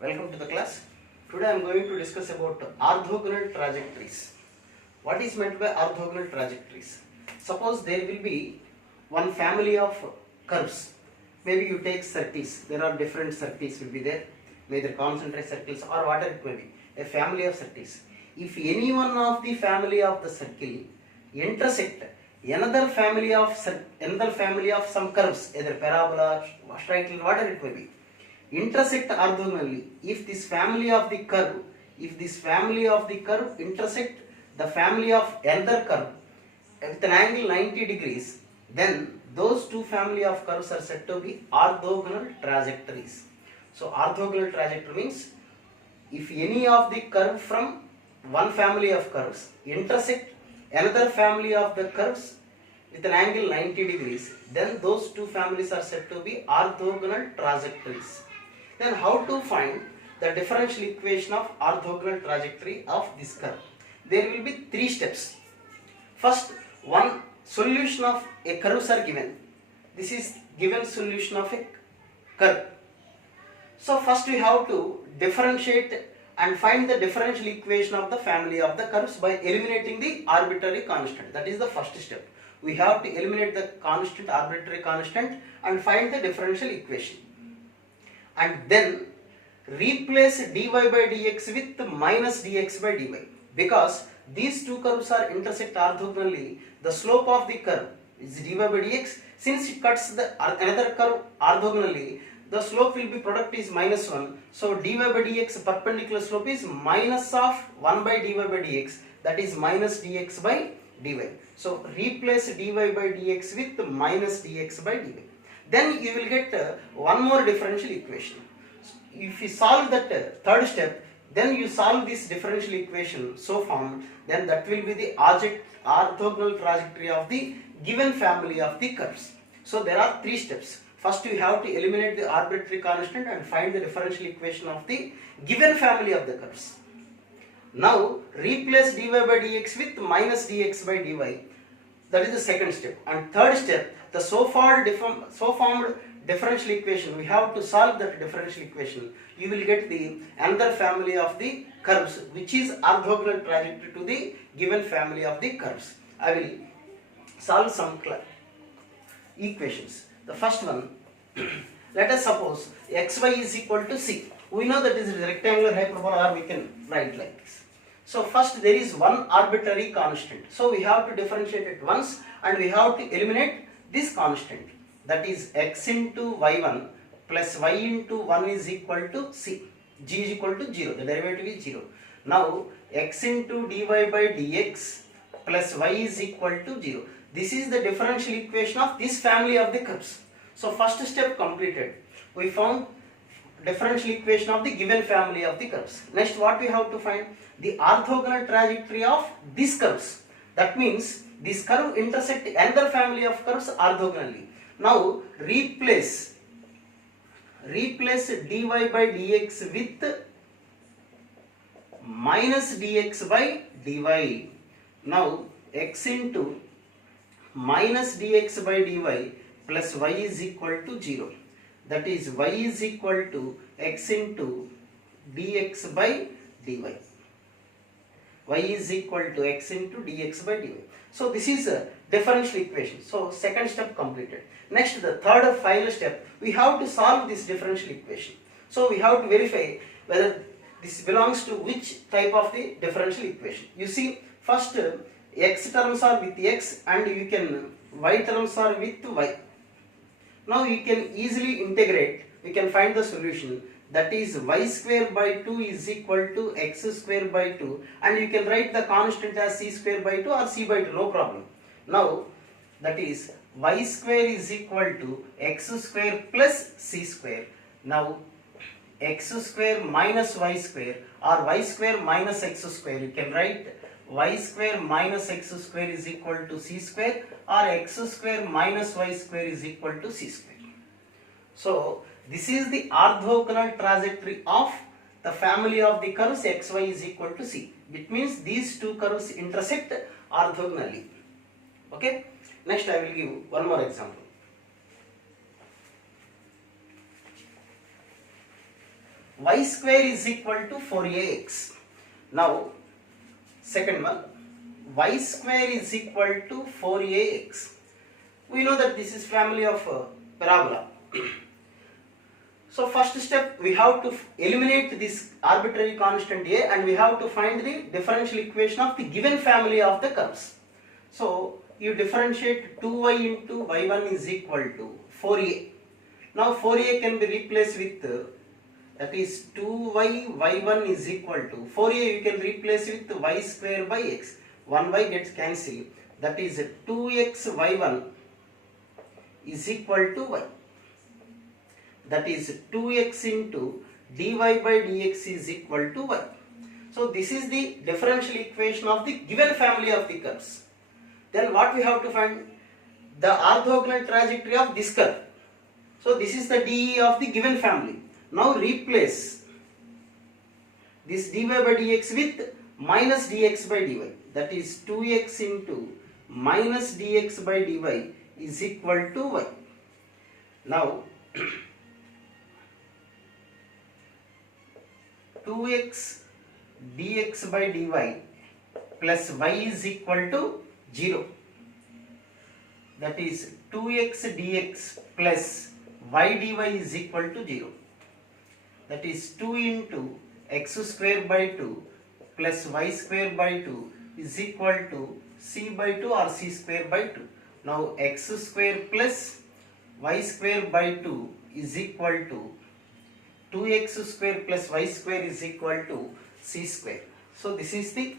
Welcome to the class. Today I am going to discuss about orthogonal trajectories. What is meant by orthogonal trajectories? Suppose there will be one family of curves. Maybe you take circles. There are different circles will be there, either concentric circles or whatever it may be. A family of circles. If any one of the family of the circle intersect another family of some curves, either parabola, straight line, whatever it may be, intersect orthogonally. If this family of the curve intersect the family of another curve with an angle 90 degrees, then those two family of curves are said to be orthogonal trajectories. So orthogonal trajectory means if any of the curve from one family of curves intersect another family of the curves with an angle 90 degrees, then those two families are said to be orthogonal trajectories. Then how to find the differential equation of orthogonal trajectory of this curve? There will be three steps. First, one solution of a curves are given. This is given solution of a curve. So first we have to differentiate and find the differential equation of the family of the curves by eliminating the arbitrary constant. That is the first step. We have to eliminate the constant, arbitrary constant, and find the differential equation. And then replace dy by dx with minus dx by dy. Because these two curves are intersect orthogonally, the slope of the curve is dy by dx. Since it cuts the another curve orthogonally, the slope will be product is minus 1. So dy by dx perpendicular slope is minus of 1 by dy by dx, that is minus dx by dy. So replace dy by dx with minus dx by dy. Then you will get one more differential equation. If you solve that third step, then you solve this differential equation so formed, then that will be the orthogonal trajectory of the given family of the curves. So there are three steps. First you have to eliminate the arbitrary constant and find the differential equation of the given family of the curves. Now replace dy by dx with minus dx by dy. That is the second step. And third step, the so formed differential equation, we have to solve that differential equation. You will get the another family of the curves which is orthogonal trajectory to the given family of the curves. I will solve some equations. The first one, let us suppose xy is equal to c. We know that is a rectangular hyperbola, or we can write like this. So first there is one arbitrary constant. So we have to differentiate it once and we have to eliminate this constant. That is x into y1 plus y into 1 is equal to c. G is equal to 0. The derivative is 0. Now x into dy by dx plus y is equal to 0. This is the differential equation of this family of the curves. So first step completed. We found differential equation of the given family of the curves. Next what we have to find? The orthogonal trajectory of these curves. That means this curve intersect another family of curves orthogonally. Now replace dy by dx with minus dx by dy. Now x into minus dx by dy plus y is equal to 0. That is y is equal to x into dx by dy. Y is equal to x into dx by dy. So this is a differential equation. So second step completed. Next, the third or final step, we have to solve this differential equation. So we have to verify whether this belongs to which type of the differential equation. You see, first x terms are with x and you can y terms are with y. Now you can easily integrate, we can find the solution, that is y square by 2 is equal to x square by 2, and you can write the constant as c square by 2 or c by 2, no problem. Now that is y square is equal to x square plus c square. Now x square minus y square or y square minus x square, you can write y square minus x square is equal to c square, or x square minus y square is equal to c square. So this is the orthogonal trajectory of the family of the curves xy is equal to c. It means these two curves intersect orthogonally. Okay. Next I will give one more example. y square is equal to 4ax. Now second one, y square is equal to 4ax. We know that this is family of parabola. So first step, we have to eliminate this arbitrary constant a and we have to find the differential equation of the given family of the curves. So you differentiate 2y into y1 is equal to 4a. Now 4a can be replaced with that is 2y y1 is equal to 4a, you can replace with y square by x. 1y gets cancelled, that is 2x y1 is equal to y. That is 2x into dy by dx is equal to y. So this is the differential equation of the given family of the curves. Then what we have to find? The orthogonal trajectory of this curve. So this is the DE of the given family. Now replace this dy by dx with minus dx by dy. That is 2x into minus dx by dy is equal to y. Now 2x dx by dy plus y is equal to 0. That is 2x dx plus y dy is equal to 0. That is 2 into x square by 2 plus y square by 2 is equal to c by 2 or c square by 2. Now x square plus y square by 2 is equal to 2x square plus y square is equal to c square. So this is the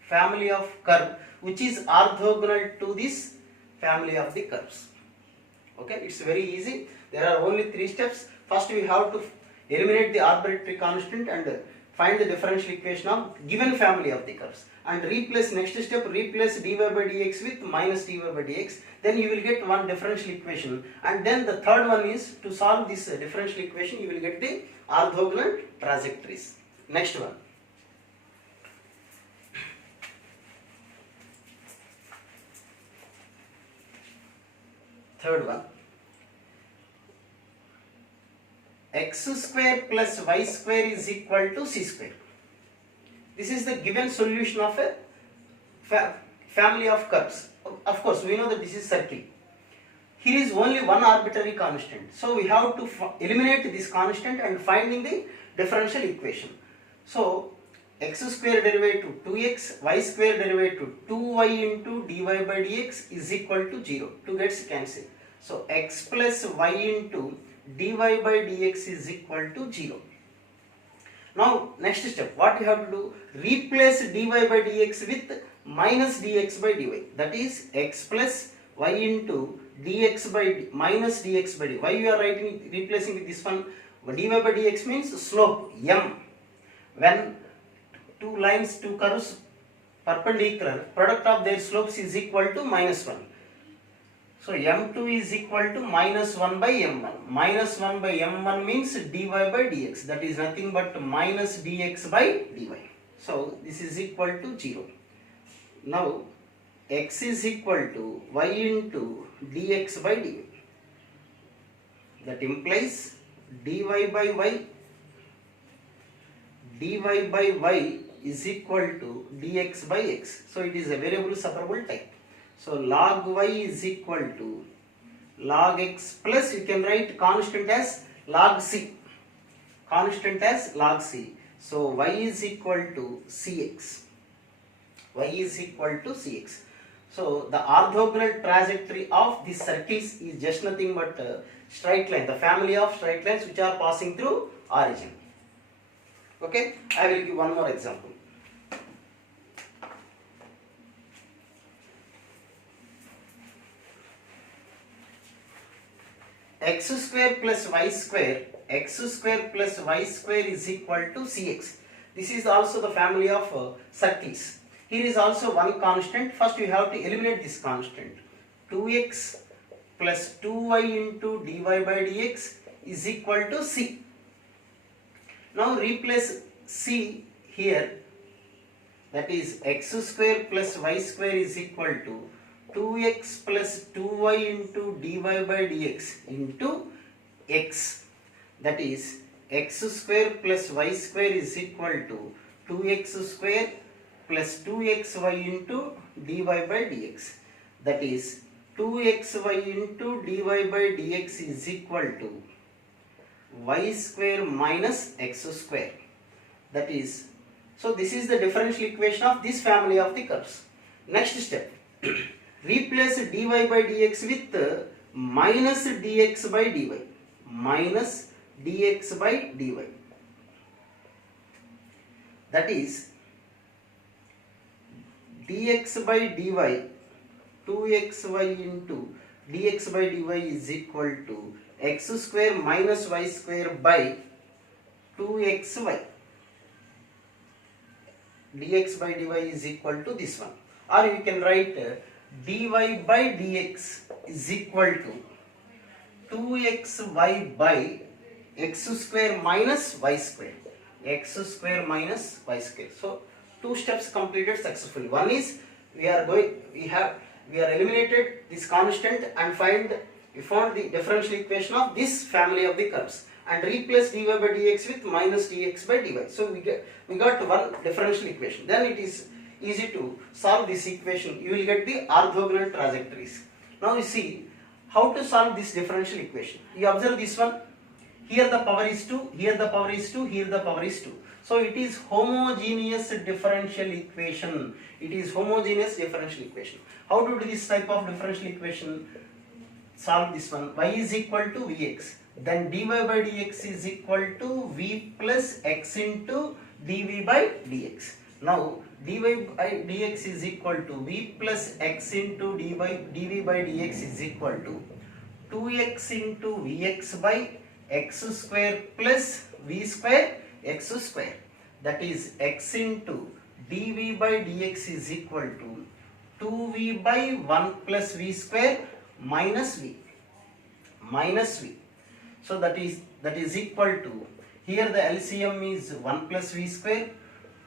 family of curve which is orthogonal to this family of the curves. Okay, it's very easy. There are only 3 steps. First we have to eliminate the arbitrary constant and find the differential equation of given family of the curves, and replace, next step, replace dy by dx with minus dy by dx. Then you will get one differential equation, and then the third one is to solve this differential equation you will get the orthogonal trajectories. Next one. Third one, x square plus y square is equal to c square. This is the given solution of a family of curves. Of course, we know that this is circle. Here is only one arbitrary constant. So we have to eliminate this constant and finding the differential equation. So x square derivative 2x, y square derivative 2y into dy by dx is equal to 0. 2 gets cancelled. So x plus y into dy by dx is equal to 0. Now next step, what we have to do? Replace dy by dx with minus dx by dy. That is x plus y into dx by minus dx by dy. Why you are writing replacing with this one? Dy by dx means slope m. When two lines, two curves perpendicular, product of their slopes is equal to minus 1. So m2 is equal to minus 1 by m1. Minus 1 by m1 means dy by dx. That is nothing but minus dx by dy. So this is equal to 0. Now x is equal to y into dx by dy. That implies dy by y, dy by y is equal to dx by x. So it is a variable separable type. So log y is equal to log x plus, you can write constant as log c. Constant as log c. So y is equal to cx. Y is equal to cx. So the orthogonal trajectory of these circles is just nothing but straight line, the family of straight lines which are passing through origin. Okay, I will give one more example. X square plus y square is equal to cx. This is also the family of circles. Here is also one constant. First we have to eliminate this constant. 2x plus 2y into dy by dx is equal to c. Now replace c here. That is x square plus y square is equal to 2x plus 2y into dy by dx into x. That is x square plus y square is equal to 2x square plus 2xy into dy by dx. That is 2xy into dy by dx is equal to y square minus x square. That is, so this is the differential equation of this family of the curves. Next step, replace dy by dx with minus dx by dy. Minus dx by dy. That is dx by dy, 2xy into dx by dy is equal to x square minus y square by 2xy. Dx by dy is equal to this one. Or you can write dy by dx is equal to 2xy by x square minus y square. X square minus y square. So two steps completed successfully. One is we are eliminated this constant and we found the differential equation of this family of the curves and replace dy by dx with minus dx by dy. So we got one differential equation. Then it is easy to solve this equation. You will get the orthogonal trajectories. Now you see how to solve this differential equation. You observe this one. Here the power is 2, here the power is 2, here the power is 2. So it is homogeneous differential equation. It is homogeneous differential equation. How to do this type of differential equation? Solve this one. Y is equal to Vx. Then dy by dx is equal to V plus x into dv by dx. Now dy by dx is equal to V plus x into dv by dx is equal to 2x into Vx by x square plus V square x square. That is x into dv by dx is equal to 2V by 1 plus V square minus V. So that is equal to, here the LCM is 1 plus V square,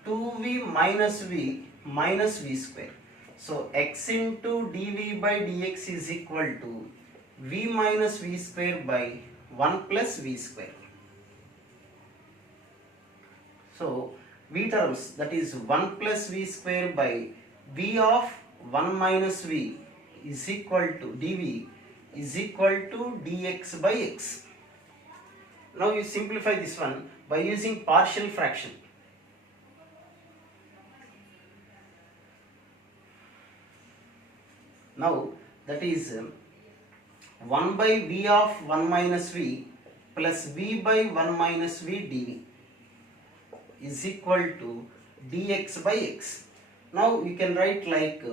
2V minus V minus V square. So x into dv by dx is equal to V minus V square by 1 plus V square. So V terms, that is 1 plus V square by V of 1 minus V is equal to dv is equal to dx by x. Now you simplify this one by using partial fraction. Now that is 1 by V of 1 minus V plus V by 1 minus V dv is equal to dx by x. Now we can write like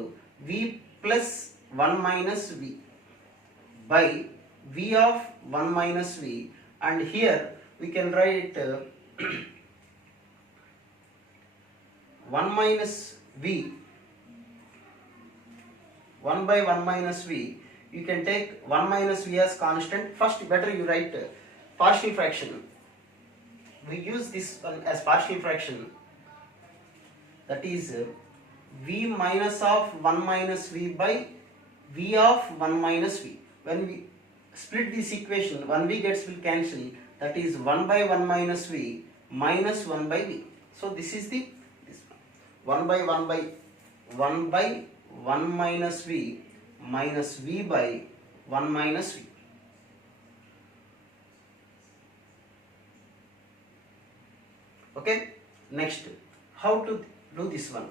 V plus 1 minus V by V of 1 minus V, and here we can write 1 minus V, 1 by 1 minus V. You can take 1 minus V as constant. First better you write partial fraction. We use this one as partial fraction, that is V minus of 1 minus V by V of 1 minus V. When we split this equation, 1V gets will cancel, that is 1 by 1 minus V minus 1 by V. So this is the 1 by 1 minus V minus V by 1 minus V. Okay, next, how to do this one?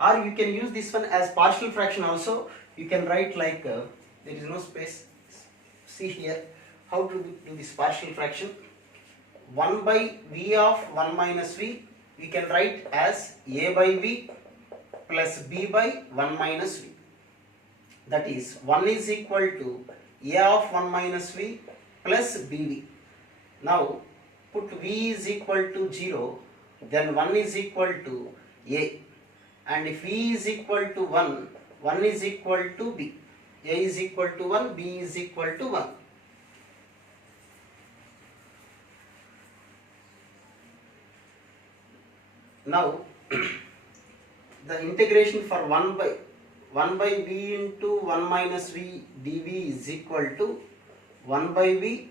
Or you can use this one as partial fraction also. You can write like, there is no space. See here, how to do this partial fraction. 1 by V of 1 minus V, we can write as A by V plus B by 1 minus V. That is 1 is equal to A of 1 minus V plus BV. Now put V is equal to 0, then 1 is equal to A, and if V is equal to 1, 1 is equal to B. A is equal to 1, B is equal to 1. Now the integration for 1 by V into 1 minus V dV is equal to 1 by V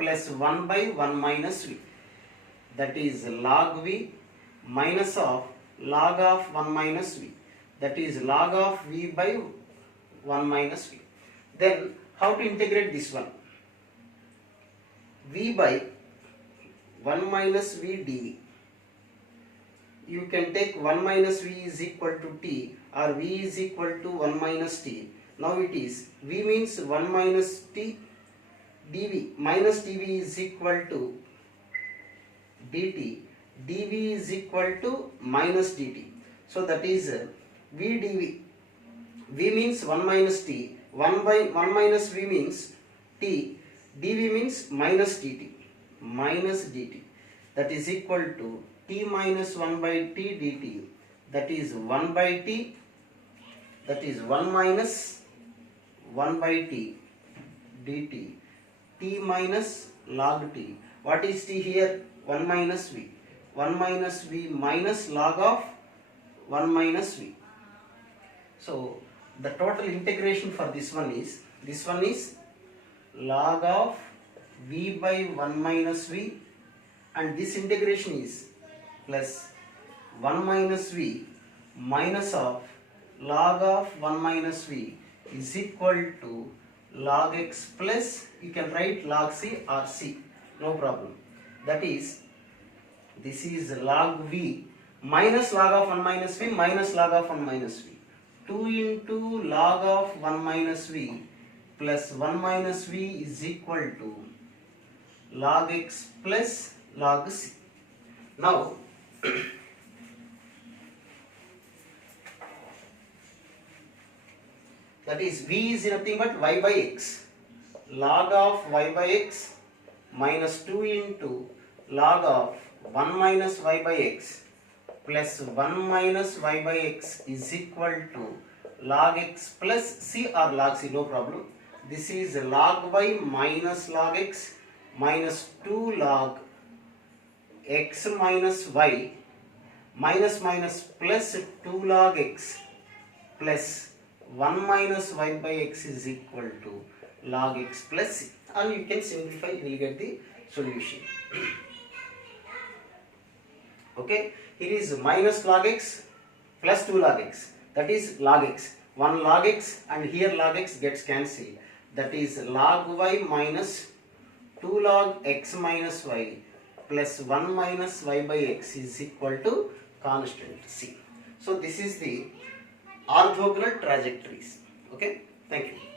plus 1 by 1 minus v. That is log v minus of log of 1 minus v. That is log of v by 1 minus v. Then how to integrate this one? V by 1 minus v dv. You can take 1 minus v is equal to t or v is equal to 1 minus t. Now it is v means 1 minus t dv minus dv is equal to dt, dv is equal to minus dt. So that is v dv. V means 1 minus t, 1 by 1 minus v means t, dv means minus dt, that is equal to t minus 1 by t dt, that is 1 by t, that is 1 minus 1 by t dt, t minus log t. What is t here? 1 minus v. 1 minus v minus log of 1 minus v. So the total integration for this one is log of v by 1 minus v, and this integration is plus 1 minus v minus of log of 1 minus v is equal to log x plus, you can write log c or c, no problem. That is, this is log v minus log of 1 minus v minus log of 1 minus v. 2 into log of 1 minus v plus 1 minus v is equal to log x plus log c. Now that is v is nothing but y by x. Log of y by x minus 2 into log of 1 minus y by x plus 1 minus y by x is equal to log x plus c or log c, no problem. This is log y minus log x minus 2 log x minus y minus plus 2 log x plus 1 minus y by x is equal to log x plus c, and you can simplify, you will get the solution. Okay, here is minus log x plus 2 log x, that is log x. 1 log x and here log x gets cancelled, that is log y minus 2 log x minus y plus 1 minus y by x is equal to constant c. So this is the orthogonal trajectories. Okay, thank you.